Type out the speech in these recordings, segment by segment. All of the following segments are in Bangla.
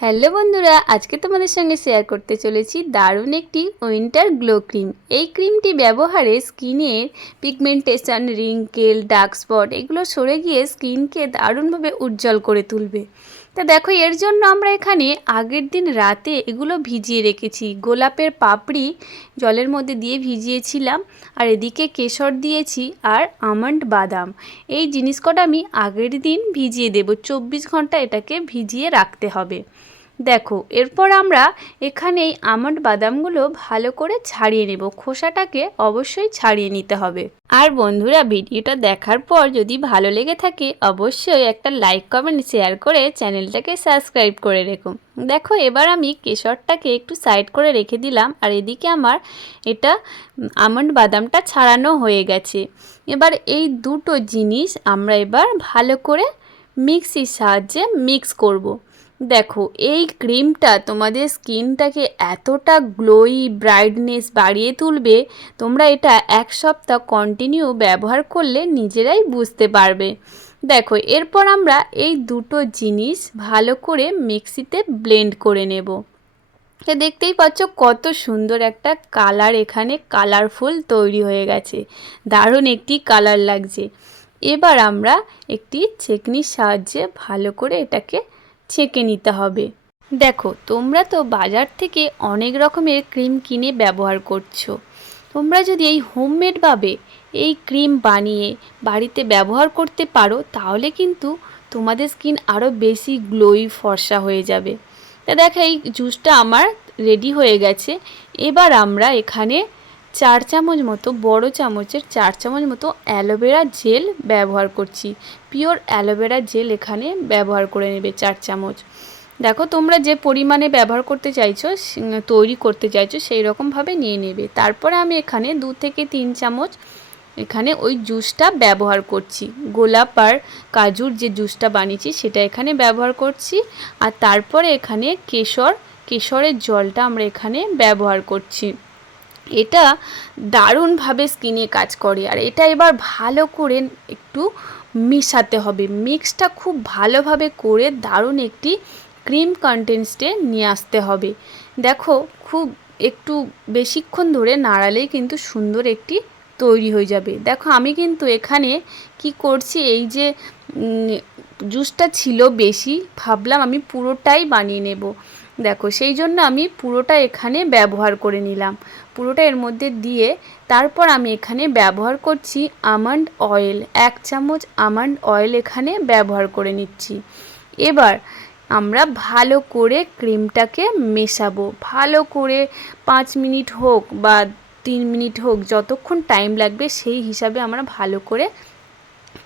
হ্যালো বন্ধুরা, আজকে তোমাদের সঙ্গে শেয়ার করতে চলেছি দারুণ একটি উইন্টার গ্লো ক্রিম এই ক্রিমটি ব্যবহারে স্কিনের পিগমেন্টেশন রিঙ্কেল ডার্ক স্পট এগুলো সরে গিয়ে স্কিনকে দারুণভাবে উজ্জ্বল করে তুলবে। তা দেখো, এর জন্য আমরা এখানে আগের দিন রাতে এগুলো ভিজিয়ে রেখেছি। গোলাপের পাপড়ি জলের মধ্যে দিয়ে ভিজিয়েছিলাম, আর এদিকে কেশর দিয়েছি আর আমন্ড বাদাম। এই জিনিস কটা আমি আগের দিন ভিজিয়ে দেব। চব্বিশ ঘণ্টা এটাকে ভিজিয়ে রাখতে হবে। দেখো, এরপর আমরা এখানে এই আমন্ড বাদামগুলো ভালো করে ছাড়িয়ে নেব। খোসাটাকে অবশ্যই ছাড়িয়ে নিতে হবে। আর বন্ধুরা, ভিডিওটা দেখার পর যদি ভালো লেগে থাকে, অবশ্যই একটা লাইক কমেন্ট শেয়ার করে চ্যানেলটাকে সাবস্ক্রাইব করে রেখো। দেখো, এবার আমি কেশরটাকে একটু সাইড করে রেখে দিলাম। আর এদিকে আমার এটা আমন্ড বাদামটা ছাড়ানো হয়ে গেছে। এবার এই দুটো জিনিস আমরা এবার ভালো করে মিক্সির সাহায্যে মিক্স করব। দেখো, এই ক্রিমটা তোমাদের স্কিনটাকে এতটা গ্লোই ব্রাইটনেস বাড়িয়ে তুলবে, তোমরা এটা এক সপ্তাহ কন্টিনিউ ব্যবহার করলে নিজেরাই বুঝতে পারবে। দেখো, এরপর আমরা এই দুটো জিনিস ভালো করে মিক্সিতে ব্লেন্ড করে নেব। দেখতেই পাচ্ছ কত সুন্দর একটা কালার এখানে কালারফুল তৈরি হয়ে গেছে। দারুণ একটি কালার লাগছে। এবার আমরা একটি চেকনির সাহায্যে ভালো করে এটাকে ছেঁকে নিতে হবে। দেখো, তোমরা তো বাজার থেকে অনেক রকমের ক্রিম কিনে ব্যবহার করছ। তোমরা যদি এই হোমমেডভাবে এই ক্রিম বানিয়ে বাড়িতে ব্যবহার করতে পারো, তাহলে কিন্তু তোমাদের স্কিন আরও বেশি গ্লোই ফর্সা হয়ে যাবে। তা দেখো, এই জুসটা আমার রেডি হয়ে গেছে। এবার আমরা এখানে চার চামচ মতো, বড় চামচের চার চামচ মতো অ্যালোভেরা জেল ব্যবহার করছি। পিওর অ্যালোভেরা জেল এখানে ব্যবহার করে নেবে চার চামচ। দেখো, তোমরা যে পরিমাণে ব্যবহার করতে চাইছো তৈরি করতে চাইছো, সেই রকমভাবে নিয়ে নেবে। তারপরে আমি এখানে দু থেকে তিন চামচ এখানে ওই জুসটা ব্যবহার করছি। গোলাপ আর কাজুর যে জুসটা বানিয়েছি, সেটা এখানে ব্যবহার করছি। আর তারপরে এখানে কেশর, কেশরের জলটা আমরা এখানে ব্যবহার করছি। এটা দারুণভাবে স্কিনে কাজ করে। আর এটা এবার ভালো করে একটু মিশাতে হবে। মিক্সটা খুব ভালোভাবে করে দারুণ একটি ক্রিম কন্টেন্সটে নিয়ে আসতে হবে। দেখো, খুব একটু বেশিক্ষণ ধরে নাড়ালেই কিন্তু সুন্দর একটি তৈরি হয়ে যাবে। দেখো, আমি কিন্তু এখানে কি করছি, এই যে জুসটা ছিল বেশি, ভাবলাম আমি পুরোটাই বানিয়ে নেব। দেখো, সেই জন্য আমি পুরোটা এখানে ব্যবহার করে নিলাম। পুরোটা এর মধ্যে দিয়ে তারপর আমি এখানে ব্যবহার করছি আমন্ড অয়েল। এক চামচ আমন্ড অয়েল এখানে ব্যবহার করে নিচ্ছি। এবার আমরা ভালো করে ক্রিমটাকে মেশাবো। ভালো করে পাঁচ মিনিট হোক বা তিন মিনিট হোক, যতক্ষণ টাইম লাগবে সেই হিসাবে আমরা ভালো করে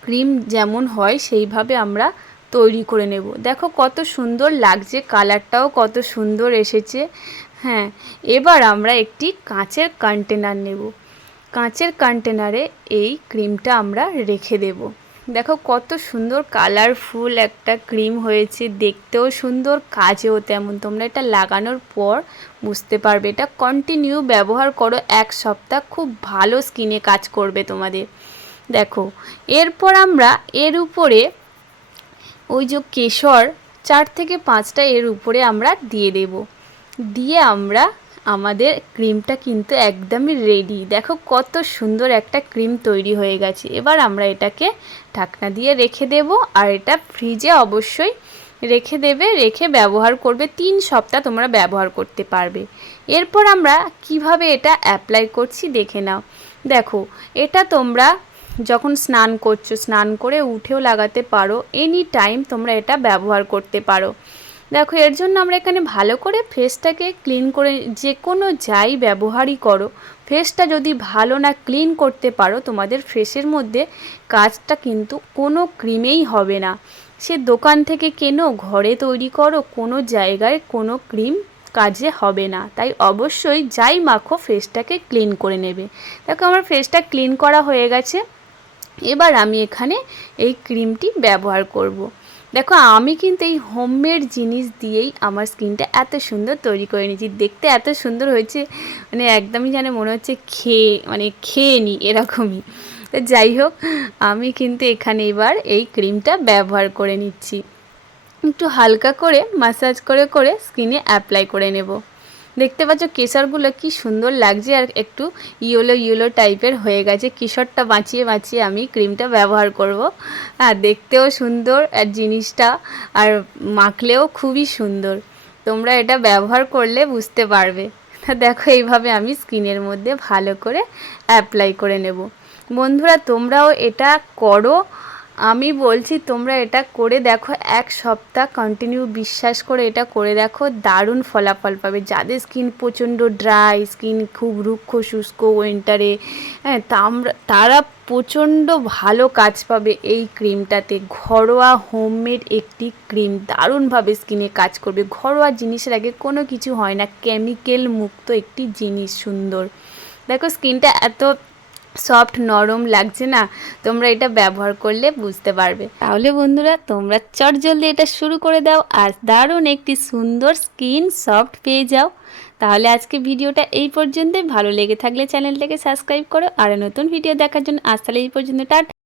ক্রিম যেমন হয় সেইভাবে আমরা তৈরি করে নেব। দেখো কত সুন্দর লাগছে কালারটাও, কত সুন্দর এসেছে। হ্যাঁ এবার আমরা একটি কাঁচের কন্টেনার নেব। কাঁচের কন্টেনারে এই ক্রিমটা আমরা রেখে দেব। দেখো কত সুন্দর কালারফুল একটা ক্রিম হয়েছে, দেখতেও সুন্দর, কাজেও তেমন। তোমরা এটা লাগানোর পর বুঝতে পারবে। এটা কন্টিনিউ ব্যবহার করো, এক সপ্তাহ খুব ভালো স্কিনে কাজ করবে তোমাদের। দেখো, এরপর আমরা এর উপরে ওই যে কেশর, চার থেকে পাঁচটা এর উপরে আমরা দিয়ে দেব। দিয়ে আমরা আমাদের ক্রিমটা কিন্তু একদমই রেডি দেখো কত সুন্দর একটা ক্রিম তৈরি হয়ে গেছে। এবার আমরা এটাকে ঢাকনা দিয়ে রেখে দেব আর এটা ফ্রিজে অবশ্যই রেখে দেবে, রেখে ব্যবহার করবে। তিন সপ্তাহ তোমরা ব্যবহার করতে পারবে। এরপর আমরা কীভাবে এটা অ্যাপ্লাই করছি দেখে নাও। দেখো, এটা তোমরা যখন স্নান করছ, স্নান করে উঠেও লাগাতে পারো এনি টাইম তোমরা এটা ব্যবহার করতে পারো। দেখো, এর জন্য আমরা এখানে ভালো করে ফেসটাকে ক্লিন করে যে কোনো যাই ব্যবহারই করো। ফেসটা যদি ভালো না ক্লিন করতে পারো, তোমাদের ফেসের মধ্যে কাজটা কিন্তু কোনো ক্রিমেই হবে না। সে দোকান থেকে কেনো, ঘরে তৈরি করো, কোনো জায়গায় কোনো ক্রিম কাজে হবে না। তাই অবশ্যই যাই মাখো ফেসটাকে ক্লিন করে নেবে। দেখো, আমার ফেসটা ক্লিন করা হয়ে গেছে। এবার আমি এখানে এই ক্রিমটি ব্যবহার করব। দেখো, আমি কিন্তু এই হোমমেড জিনিস দিয়েই আমার স্কিনটা এত সুন্দর তৈরি করে নিয়েছি। দেখতে এত সুন্দর হয়েছে মানে একদমই যেন মনে হচ্ছে খেয়ে মানে খেয়ে নিই এরকমই। তো যাই হোক, আমি কিন্তু এখানে এবার এই ক্রিমটা ব্যবহার করে নিচ্ছি। একটু হালকা করে মাসাজ করে করে স্কিনে অ্যাপ্লাই করে নেব। দেখতে পাচ্ছ কেশরগুলো কি সুন্দর লাগছে আর একটু ইয়েলো ইয়েলো টাইপের হয়ে গেছে। কেশরটা বাঁচিয়ে বাঁচিয়ে আমি ক্রিমটা ব্যবহার করব। আর দেখতেও সুন্দর আর জিনিসটা আর মাখলেও খুবই সুন্দর। তোমরা এটা ব্যবহার করলে বুঝতে পারবে। দেখো এইভাবে আমি স্কিনের মধ্যে ভালো করে অ্যাপ্লাই করে নেব। বন্ধুরা তোমরাও এটা করো। আমি বলছি, তোমরা এটা করে দেখো, এক সপ্তাহ কন্টিনিউ বিশ্বাস করে এটা করে দেখো, দারুণ ফলাফল পাবে। যাদের স্কিন প্রচণ্ড ড্রাই স্কিন খুব রুক্ষ, শুষ্ক উইন্টারে হ্যাঁ তারা প্রচণ্ড ভালো কাজ পাবে এই ক্রিমটাতে ঘরোয়া হোমমেড একটি ক্রিম দারুণভাবে স্কিনে কাজ করবে। ঘরোয়া জিনিসের আগে কোনো কিছু হয় না কেমিক্যাল মুক্ত একটি জিনিস সুন্দর। দেখো স্কিনটা এত সফট, নরম লাগছে না, তোমরা এটা ব্যবহার করলে বুঝতে পারবে। তাহলে বন্ধুরা, তোমরা চট জলদি এটা শুরু করে দাও আর দারুণ একটি সুন্দর স্কিন সফট পেয়ে যাও। তাহলে আজকে ভিডিওটা এই পর্যন্তই। ভালো লেগে থাকলে চ্যানেলটাকে সাবস্ক্রাইব করো। আর নতুন ভিডিও দেখার জন্য আজ তাহলে এই পর্যন্ত, টাটা।